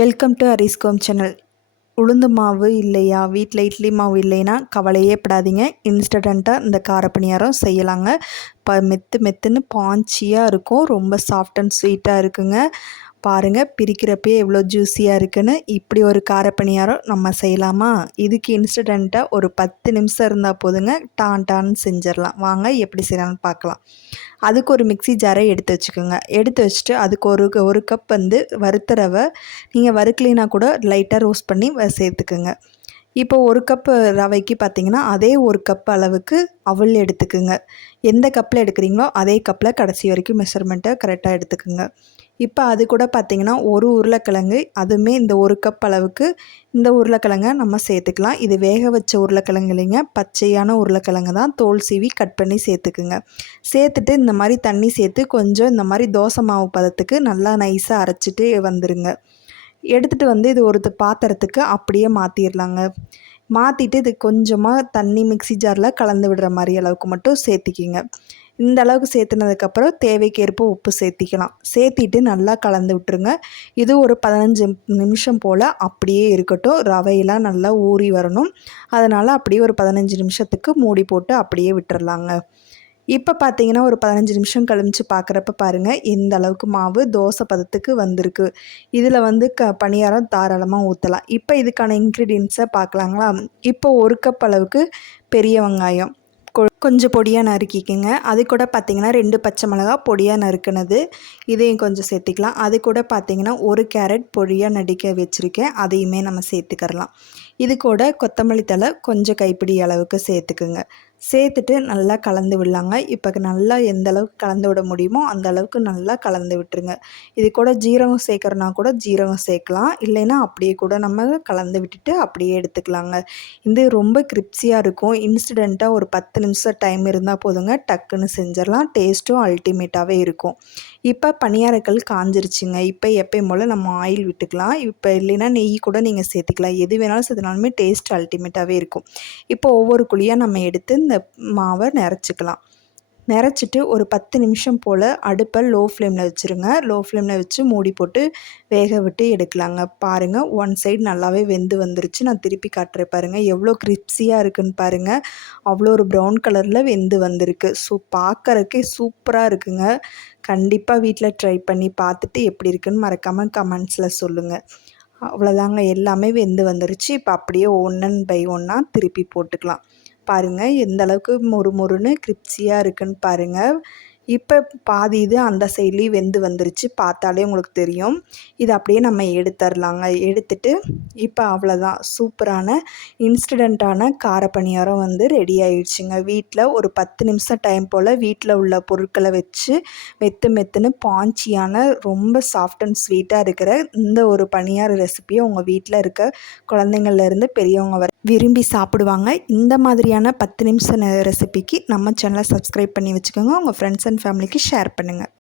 Welcome to அரிஸ்கோம் channel. உளுந்து மாவு இல்லையா, வீட்டில் இட்லி மாவு இல்லைன்னா கவலையே படாதீங்க. இன்ஸ்டண்ட்டாக இந்த கார பணியாரம் செய்யலாங்க. மெத்து மெத்துன்னு பாஞ்சியாக இருக்கும், ரொம்ப சாஃப்ட் அண்ட் ஸ்வீட்டாக இருக்குங்க. பாருங்கள், பிரிக்கிறப்பயே எவ்வளோ ஜூஸியாக இருக்குன்னு. இப்படி ஒரு கார பணியாரம் நம்ம செய்யலாமா? இதுக்கு இன்ஸ்டண்ட்டாக ஒரு 10 நிமிஷம் இருந்தால் போதுங்க, டான்னு செஞ்சிடலாம். வாங்க எப்படி செய்யலாம்னு பார்க்கலாம். அதுக்கு ஒரு மிக்ஸி ஜாரை எடுத்து வச்சுக்கோங்க. எடுத்து வச்சுட்டு அதுக்கு ஒரு கப் வந்து வறுத்த ரவை, நீங்கள் வறுக்கலைனா கூட லைட்டாக ரோஸ்ட் பண்ணி சேர்த்துக்குங்க. இப்போ ஒரு கப்பு ரவைக்கு பார்த்திங்கன்னா அதே ஒரு கப் அளவுக்கு அவல் எடுத்துக்குங்க. எந்த கப்பில் எடுக்கிறீங்களோ அதே கப்பில் கடைசி வரைக்கும் மெஷர்மெண்ட்டை கரெக்டாக எடுத்துக்குங்க. இப்போ அது கூட பார்த்திங்கன்னா ஒரு உருளைக்கிழங்கு, அதுவுமே இந்த ஒரு கப் அளவுக்கு இந்த உருளைக்கிழங்கை நம்ம சேர்த்துக்கலாம். இது வேக வச்ச உருளைக்கிழங்கு இல்லைங்க, பச்சையான உருளைக்கிழங்கு தான். தோல் சீவி கட் பண்ணி சேர்த்துக்குங்க. சேர்த்துட்டு இந்த மாதிரி தண்ணி சேர்த்து கொஞ்சம் இந்த மாதிரி தோசை மாவு பதத்துக்கு நல்லா நைஸாக அரைச்சிட்டு வந்துடுங்க. எடுத்துகிட்டு வந்து இது ஒரு பாத்திரத்துக்கு அப்படியே மாற்றிடலாங்க. மாற்றிட்டு இது கொஞ்சமாக தண்ணி மிக்ஸி ஜாரில் கலந்து விடுற மாதிரி அளவுக்கு மட்டும் சேர்த்திக்கிங்க. இந்த அளவுக்கு சேர்த்துனதுக்கப்புறம் தேவைக்கேற்ப உப்பு சேர்த்திக்கலாம். சேர்த்திட்டு நல்லா கலந்து விட்டுருங்க. இது ஒரு 15 நிமிஷம் போல் அப்படியே இருக்கட்டும். ரவையெல்லாம் நல்லா ஊறி வரணும். அதனால் அப்படியே ஒரு 15 நிமிஷத்துக்கு மூடி போட்டு அப்படியே விட்டுறலாங்க. இப்போ பார்த்தீங்கன்னா ஒரு 15 நிமிஷம் கழிச்சு பார்க்குறப்ப பாருங்கள், எந்த அளவுக்கு மாவு தோசை பதத்துக்கு வந்திருக்கு. இதில் வந்து பணியாரம் தாராளமாக ஊற்றலாம். இப்போ இதுக்கான இன்க்ரீடியன்ஸை பார்க்கலாங்களா? இப்போ ஒரு கப் அளவுக்கு பெரிய வெங்காயம் கொஞ்சம் பொடியாக நறுக்கிக்கங்க. அது கூட பார்த்திங்கன்னா 2 பச்சை மிளகா பொடியாக நறுக்குனது, இதையும் கொஞ்சம் சேர்த்திக்கலாம். அது கூட பார்த்திங்கன்னா ஒரு கேரட் பொடியாக நறுக்க வச்சுருக்கேன், அதையுமே நம்ம சேர்த்துக்கிறலாம். இது கூட கொத்தமல்லி தழை கொஞ்சம் கைப்பிடி அளவுக்கு சேர்த்துக்குங்க. சேர்த்துட்டு நல்லா கலந்து விடலாங்க. இப்போ நல்லா எந்த அளவுக்கு கலந்து விட முடியுமோ அந்த அளவுக்கு நல்லா கலந்து விட்டுருங்க. இது கூட ஜீரகம் சேர்க்குறனா கூட ஜீரகம் சேர்க்கலாம், இல்லைன்னா அப்படியே கூட நம்ம கலந்து விட்டுட்டு அப்படியே எடுத்துக்கலாங்க. இது ரொம்ப கிரிப்ஸியாக இருக்கும். இன்ஸ்டண்ட்டாக ஒரு 10 நிமிஷம் டைம் இருந்தால் போதுங்க, டக்குன்னு செஞ்சிடலாம். டேஸ்ட்டும் அல்டிமேட்டாகவே இருக்கும். இப்போ பணியாரக்கல் காஞ்சிருச்சுங்க. இப்போ எப்பயும் போல் நம்ம ஆயில் விட்டுக்கலாம். இப்போ இல்லைன்னா நெய் கூட நீங்கள் சேர்த்துக்கலாம். எது வேணாலும் சேர்த்துனாலுமே டேஸ்ட் அல்டிமேட்டாகவே இருக்கும். இப்போ ஒவ்வொரு குழியாக நம்ம எடுத்து இந்த மாவை நிறச்சிக்கலாம். நிறச்சிட்டு ஒரு 10 நிமிஷம் போல் அடுப்பை லோ ஃப்ளேமில் வச்சுருங்க. லோ ஃப்ளேமில் வச்சு மூடி போட்டு வேக விட்டு எடுக்கலாங்க. பாருங்கள், ஒன் சைடு நல்லாவே வெந்து வந்துருச்சு. நான் திருப்பி காட்டுறேன் பாருங்கள், எவ்வளோ கிரிப்ஸியாக இருக்குதுன்னு பாருங்கள். அவ்வளோ ஒரு ப்ரௌன் கலரில் வெந்து வந்திருக்கு. பார்க்குறதுக்கே சூப்பராக இருக்குங்க. கண்டிப்பாக வீட்டில் ட்ரை பண்ணி பார்த்துட்டு எப்படி இருக்குன்னு மறக்காமல் கமெண்ட்ஸில் சொல்லுங்கள். அவ்வளோதாங்க, எல்லாமே வெந்து வந்துருச்சு. இப்போ அப்படியே ஒன் பை ஒன்னாக திருப்பி போட்டுக்கலாம். பாருங்கள் எந்த அளவுக்கு மொறுன்னு கிரிப்ஸியாக இருக்குன்னு பாருங்கள். இப்போ பாதி இது அந்த சைட்லேயும் வெந்து வந்துருச்சு, பார்த்தாலே உங்களுக்கு தெரியும். இது அப்படியே நம்ம எடுத்துடலாங்க. எடுத்துட்டு இப்போ அவ்வளோதான், சூப்பரான இன்ஸ்டண்ட்டான கார பணியாரம் வந்து ரெடி ஆயிடுச்சுங்க. வீட்டில் ஒரு 10 நிமிஷம் டைம் போல் வீட்டில் உள்ள பொருட்களை வச்சு மெத்துன்னு பாஞ்சியான ரொம்ப சாஃப்ட் அண்ட் ஸ்வீட்டாக இருக்கிற இந்த ஒரு பணியார ரெசிபியை உங்கள் வீட்டில் இருக்க குழந்தைங்கள்லேருந்து பெரியவங்க வரை விரும்பி சாப்பிடுவாங்க. இந்த மாதிரியான 10 நிமிஷம் ரெசிபிக்கு நம்ம சேனலை சப்ஸ்கிரைப் பண்ணி வச்சுக்கோங்க. உங்கள் ஃப்ரெண்ட்ஸ் அண்ட் ஃபேமிலிக்கு ஷேர் பண்ணுங்கள்.